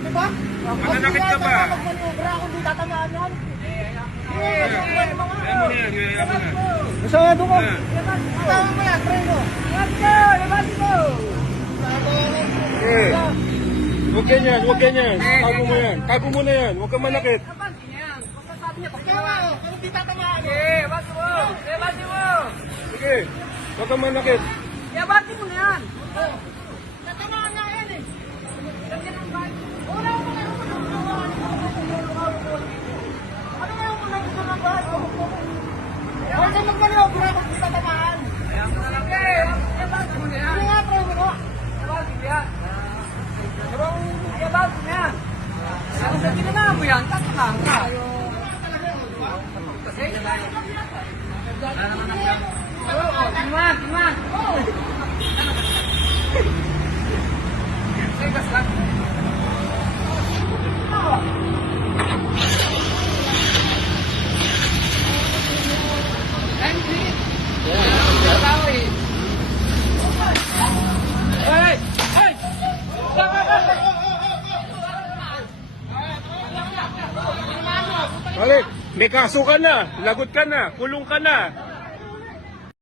di ba? Mananakit ka ba? Magmanubra ako, hindi tatamaan yan. Masado ko. Tama mo yan, preno. Labas mo! Eh. Huwag ganyan, huwag ganyan. Tago mo yan. Tago mo na yan. Huwag kang manakit. Labas niya. Pagkasabi niya, pagkasabi. Kung hindi tatamaan. Labas mo! Labas mo! Sige. Huwag kang manakit. Labas mo na yan. Tatamaan na yan eh. Wala ko na yung ano nga yung mga gusto ng bahay? Huwag ka magmanobra kung hindi tatamaan. Labas mo na yan. Hindi nga, preno ko. Labas mo yan. Labas mo yan. Sa ginawa mo yan, tatamaan ka. Tingnan, tingnan. Segas lang. Hey! Hey! Balik. May kaso ka na. Lagot ka na. Kulong ka na.